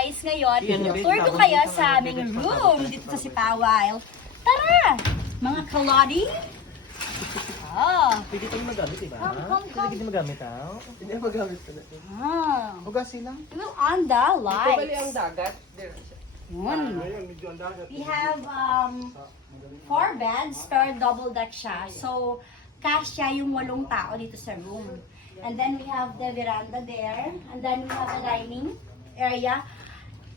guys, ngayon, tour ko kayo sa aming room dito sa Sipawal. Tara! Mga kalodi! Oh. Pwede itong magamit, diba? Come. Pwede magamit, ha? Hindi na magamit pala. Ah. Hugasin lang. Look on the Bali ang lights. dagat. Yun. We have 4 beds, pero double deck siya. So, kasya yung 8 tao dito sa room. And then we have the veranda there. And then we have the dining area.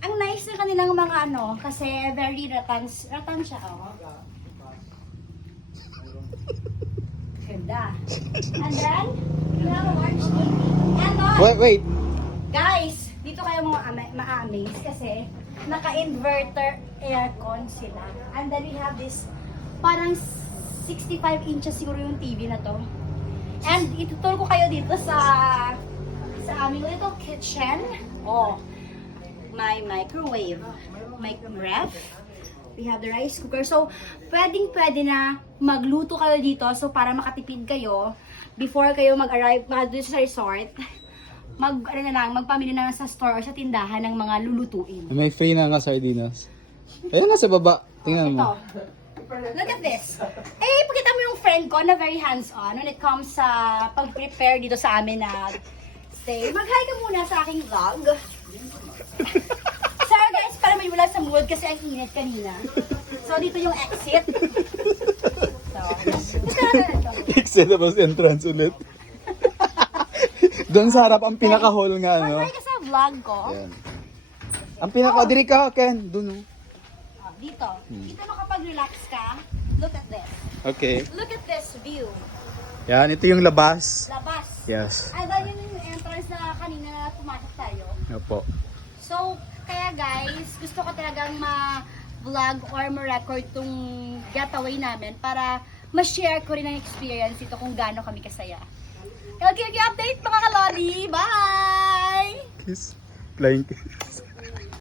Ang nice na kanilang mga ano, kasi very ratan siya. Oh. Ganda. And then, we have a large TV. And Wait. guys, dito kayo mga ma-amaze kasi naka-inverter aircon sila. And then we have this parang 65 inches siguro yung TV na to. And ituturo ko kayo dito sa aming little kitchen. Oh, my microwave, my ref. We have the rice cooker. So, pwedeng-pwede na magluto kayo dito. So, para makatipid kayo, before kayo mag-arrive dito sa resort, magpamili na lang sa store or sa tindahan ng mga lulutuin. May free na nga sardinas. Ayan nga sa baba. Tingnan Ito. mo. Look at this. Eh, pakita mo yung friend ko na very hands-on when it comes sa pag-prepare dito sa amin na stay. Mag-hi ka muna sa aking vlog. Sorry guys, para may wala sa mood kasi ang init kanina. So, dito yung exit. So, Exit tapos entrance ulit. Doon sa harap ang pinaka-hall nga, ano. mag-hi ka sa vlog ko. Ayan. Ang pinaka-diri ka, Ken. Doon, oh. Oh, dito. Dito makapag-relax ka. Look at this. Okay. Look at this view. Yan, ito yung labas. Labas. Yes. Ay, dahil yun yung entrance na kanina na pumasok tayo. Opo. So, kaya guys, gusto ko talagang ma-vlog or ma-record tong getaway namin para ma-share ko rin ang experience ito kung gaano kami kasaya. I'll give you update mga kalori. Bye! Kiss. Flying kiss.